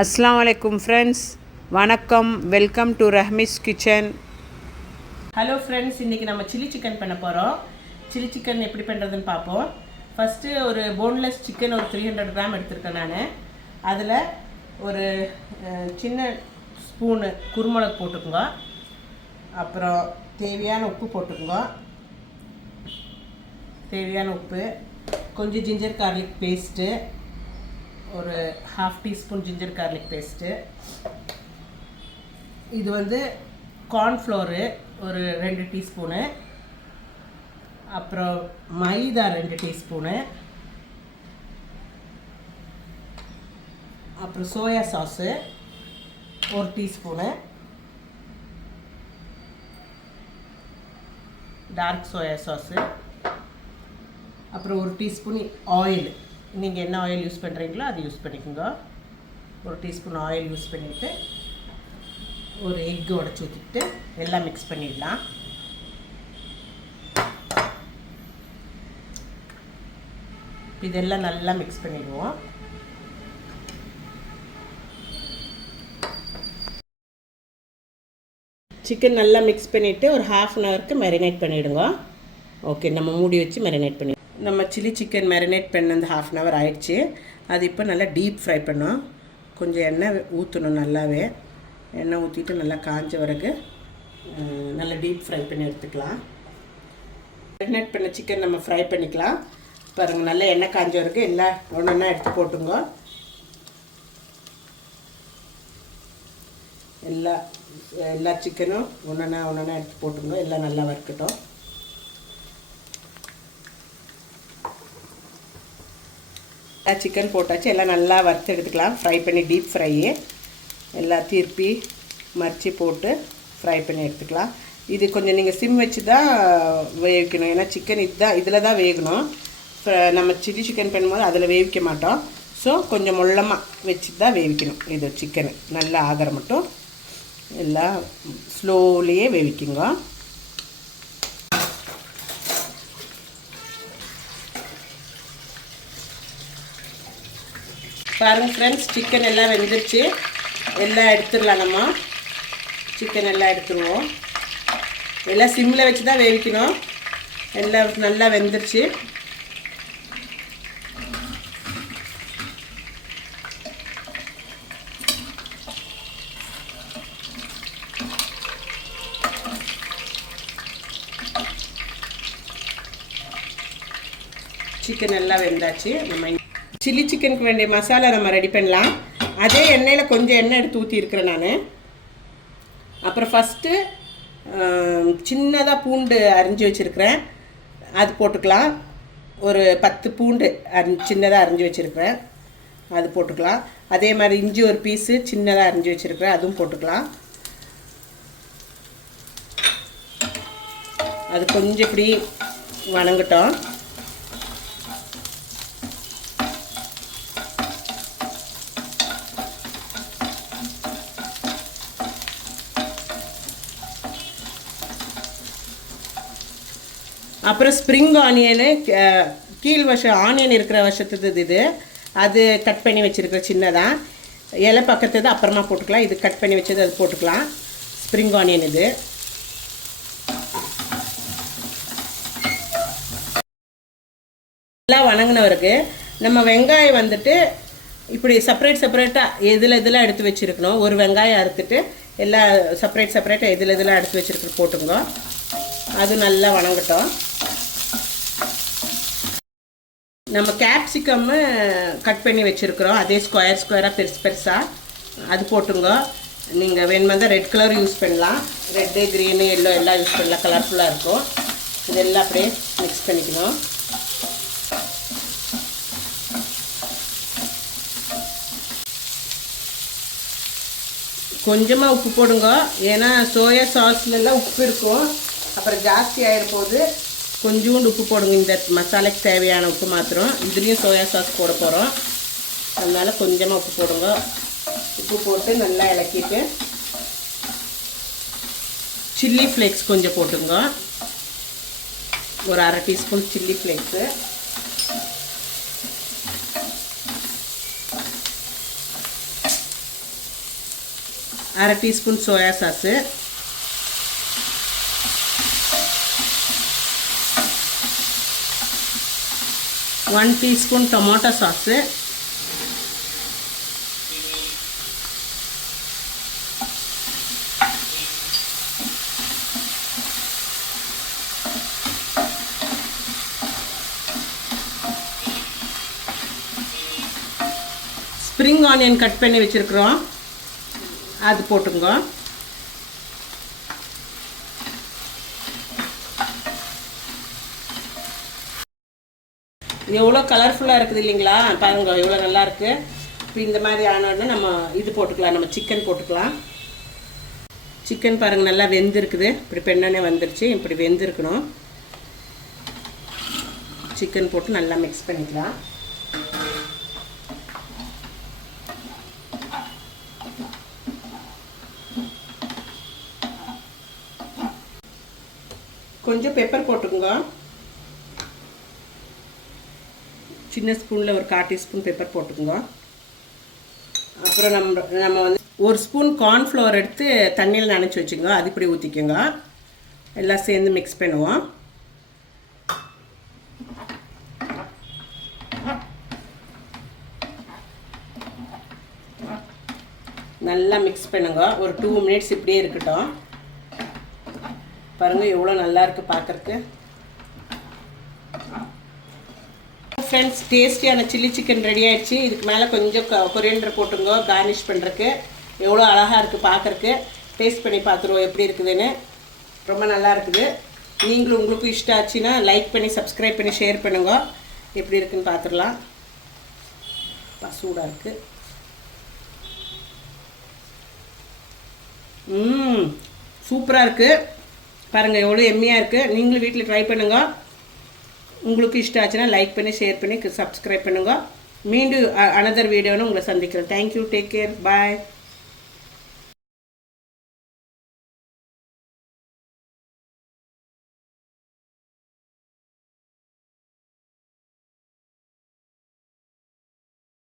அஸ்ஸலாமு அலைக்கும் ஃப்ரெண்ட்ஸ், வணக்கம். Welcome to Rahmi's kitchen. Hello friends, இன்றைக்கி நம்ம சில்லி சிக்கன் பண்ண போகிறோம். சில்லி சிக்கன் எப்படி பண்ணுறதுன்னு பார்ப்போம். ஃபஸ்ட்டு ஒரு போன்லெஸ் சிக்கன் ஒரு 300 கிராம் எடுத்துருக்கேன் நான். அதில் ஒரு சின்ன ஸ்பூனு குருமிளகு போட்டுக்குங்க. அப்புறம் தேவையான உப்பு போட்டுக்குங்க. தேவையான உப்பு, கொஞ்சம் ஜிஞ்சர் கார்லிக் பேஸ்ட்டு, ஒரு 1/2 டீஸ்பூன் ஜிஞ்சர் கார்லிக் பேஸ்ட்டு. இது வந்து கார்ன்ஃப்ளோரு ஒரு 2 டீஸ்பூனு. அப்புறம் மைதா 2 டீஸ்பூனு. அப்புறம் soya sauce 1 teaspoon, dark soya sauce. அப்புறம் 1 டீஸ்பூன் ஆயில். நீங்கள் என்ன ஆயில் யூஸ் பண்ணுறீங்களோ அது யூஸ் பண்ணிக்கோங்க. 1 டீஸ்பூன் ஆயில் யூஸ் பண்ணிவிட்டு ஒரு எக்கு உடச்சி ஊற்றிட்டு எல்லாம் மிக்ஸ் பண்ணிடலாம். இதெல்லாம் நல்லா மிக்ஸ் பண்ணிடுவோம். சிக்கன் நல்லா மிக்ஸ் பண்ணிவிட்டு ஒரு 1/2 அன் ஹவருக்கு மேரினேட் பண்ணிவிடுங்க. ஓகே, நம்ம மூடி வச்சு மேரினேட் பண்ணி நம்ம சில்லி சிக்கன் மேரினேட் பண்ண அந்த 1/2 அன் ஹவர் ஆயிடுச்சு. அது இப்போ நல்லா டீப் ஃப்ரை பண்ணோம். கொஞ்சம் எண்ணெய் ஊற்றணும். நல்லாவே எண்ணெய் ஊற்றிட்டு நல்லா காஞ்ச பிறகு நல்லா டீப் ஃப்ரை பண்ணி எடுத்துக்கலாம். மேரினேட் பண்ண சிக்கன் நம்ம ஃப்ரை பண்ணிக்கலாம். பாருங்கள், நல்லா எண்ணெய் காஞ்ச வரைக்கும் எல்லாம் ஒன்றா எடுத்து போட்டுங்க. எல்லா சிக்கனும் ஒன்றா எடுத்து போட்டுங்க. எல்லாம் நல்லா வறுக்கட்டும். சிக்கன் போட்டாச்சு. எல்லாம் நல்லா வறுத்து எடுத்துக்கலாம். ஃப்ரை பண்ணி டீப் ஃப்ரையே எல்லாம் திருப்பி மறித்து போட்டு ஃப்ரை பண்ணி எடுத்துக்கலாம். இது கொஞ்சம் நீங்கள் சிம் வச்சு தான் வேவிக்கணும். ஏன்னா சிக்கன் இதில் தான் வேகணும். நம்ம சில்லி சிக்கன் பண்ணும்போது அதில் வேவிக்க மாட்டோம். ஸோ கொஞ்சம் முள்ளமாக வச்சு தான் வேவிக்கணும். இது சிக்கனு நல்லா ஆகிற மட்டும் எல்லாம் ஸ்லோலியே வேவிக்குங்க. பாருங்கள் ஃப்ரெண்ட்ஸ், சிக்கன் எல்லாம் வெந்துருச்சு. எல்லாம் எடுத்துடலாம். நம்ம சிக்கன் எல்லாம் எடுத்துருவோம். எல்லாம் சிம்மில் வச்சு தான் வேவிக்கணும். எல்லாம் நல்லா வெந்துருச்சு. சிக்கன் எல்லாம் வெந்தாச்சு. நம்ம சில்லி சிக்கனுக்கு வேண்டிய மசாலா நம்ம ரெடி பண்ணலாம். அதே எண்ணெயில் கொஞ்சம் எண்ணெய் எடுத்து ஊற்றிருக்கிறேன் நான். அப்புறம் ஃபஸ்ட்டு சின்னதாக பூண்டு அரிஞ்சு வச்சுருக்கிறேன், அது போட்டுக்கலாம். ஒரு 10 பூண்டு சின்னதாக அரிஞ்சு வச்சுருக்கிறேன், அது போட்டுக்கலாம். அதே மாதிரி இஞ்சி ஒரு பீஸு சின்னதாக அரிஞ்சு வச்சுருக்கிறேன், அதுவும் போட்டுக்கலாம். அது கொஞ்சம் இப்படி வணங்கட்டும். அப்புறம் ஸ்ப்ரிங் ஆனியனு, கீழ் வருஷம் ஆனியன் இருக்கிற வருஷத்துது இது, அது கட் பண்ணி வச்சுருக்கேன் சின்னதாக. இலை பக்கத்துது அப்புறமா போட்டுக்கலாம். இது கட் பண்ணி வச்சது அது போட்டுக்கலாம். ஸ்ப்ரிங் ஆனியன் இது. எல்லாம் வணங்கினவருக்கு நம்ம வெங்காயம் வந்துட்டு இப்படி செப்பரேட்டாக எதில் எடுத்து வச்சுருக்கணும். ஒரு வெங்காயம் அறுத்துட்டு எல்லாம் செப்பரேட்டாக எதில் எடுத்து வச்சுருக்கு போட்டுங்க. அது நல்லா வணங்கட்டும். நம்ம கேப்சிகம்மு கட் பண்ணி வச்சுருக்குறோம். அதே ஸ்கொயராக பெருசாக அது போட்டுங்க. நீங்கள் வேணுமா தான் ரெட் கலர் யூஸ் பண்ணலாம். ரெட்டு, க்ரீனு, எல்லோ எல்லாம் யூஸ் பண்ணலாம். கலர்ஃபுல்லாக இருக்கும். இதெல்லாம் அப்படியே மிக்ஸ் பண்ணிக்கணும். கொஞ்சமாக உப்பு போடுங்க. ஏன்னா சோயா சாஸ்லெல்லாம் உப்பு இருக்கும். அப்புறம் ஜாஸ்தி ஆகிட போது கொஞ்சோண்டு உப்பு போடுங்க. இந்த மசாலாக்கு தேவையான உப்பு மாத்திரம். இதுலேயும் சோயா சாஸ் போட போகிறோம். அதனால் கொஞ்சமாக உப்பு போடுங்க. உப்பு போட்டு நல்லா இலக்கிட்டு சில்லி ஃப்ளேக்ஸ் கொஞ்சம் போட்டுங்க. ஒரு 1/2 teaspoon chilli flakes. 1/2 teaspoon soya sauce, 1 teaspoon tomato sauce, spring onion cut பண்ணி வச்சுருக்குறோம், அது போட்டுங்க. எவ்வளோ கலர்ஃபுல்லாக இருக்குது இல்லைங்களா, பாருங்க எவ்வளோ நல்லாயிருக்கு. இப்போ இந்த மாதிரி ஆனோடனே நம்ம இது போட்டுக்கலாம், நம்ம சிக்கன் போட்டுக்கலாம். சிக்கன் பாருங்கள் நல்லா வெந்திருக்குது, இப்படி பெண்ணனே வந்துருச்சு, இப்படி வெந்திருக்கணும். சிக்கன் போட்டு நல்லா மிக்ஸ் பண்ணிக்கலாம். கொஞ்சம் பெப்பர் போட்டுக்கோங்க, சின்ன ஸ்பூனில் ஒரு 1/4 டீஸ்பூன் பெப்பர் போட்டுக்கோங்க. அப்புறம் நம்ம வந்து 1 ஸ்பூன் கார்ன்ஃப்ளவர் எடுத்து தண்ணியில் நனைச்சி வச்சுக்கோங்க, அது இப்படி ஊற்றிக்கோங்க. எல்லாம் சேர்ந்து மிக்ஸ் பண்ணுவோம். நல்லா மிக்ஸ் பண்ணுங்க. ஒரு 2 மினிட்ஸ் இப்படியே இருக்கட்டும். பாருங்கள் எவ்வளோ நல்லா இருக்குது பார்க்குறக்கு. ஃப்ரெண்ட்ஸ், டேஸ்டியான சில்லி சிக்கன் ரெடி ஆகிடுச்சு. இதுக்கு மேலே கொஞ்சம் கொரியண்டர் போட்டுங்க கார்னிஷ் பண்ணுறக்கு. எவ்வளோ அழகாக இருக்குது பார்க்குறக்கு. டேஸ்ட் பண்ணி பார்த்துருவோம் எப்படி இருக்குதுன்னு. ரொம்ப நல்லா இருக்குது. நீங்களும் உங்களுக்கும் இஷ்டம் ஆச்சுன்னா லைக் பண்ணி சப்ஸ்கிரைப் பண்ணி ஷேர் பண்ணுங்க. எப்படி இருக்குதுன்னு பார்த்துடலாம். சூடாக இருக்குது. சூப்பராக இருக்குது பாருங்கள், எவ்வளோ எம்மியாக இருக்குது. நீங்களும் வீட்டில் ட்ரை பண்ணுங்கள். உங்களுக்கு இஷ்டம் ஆச்சுன்னா லைக் பண்ணி ஷேர் பண்ணி சப்ஸ்கிரைப் பண்ணுங்கள். மீண்டும் அனதர் வீடியோன்னு உங்களை சந்திக்கிறேன். தேங்க்யூ, டேக் கேர், பாய்.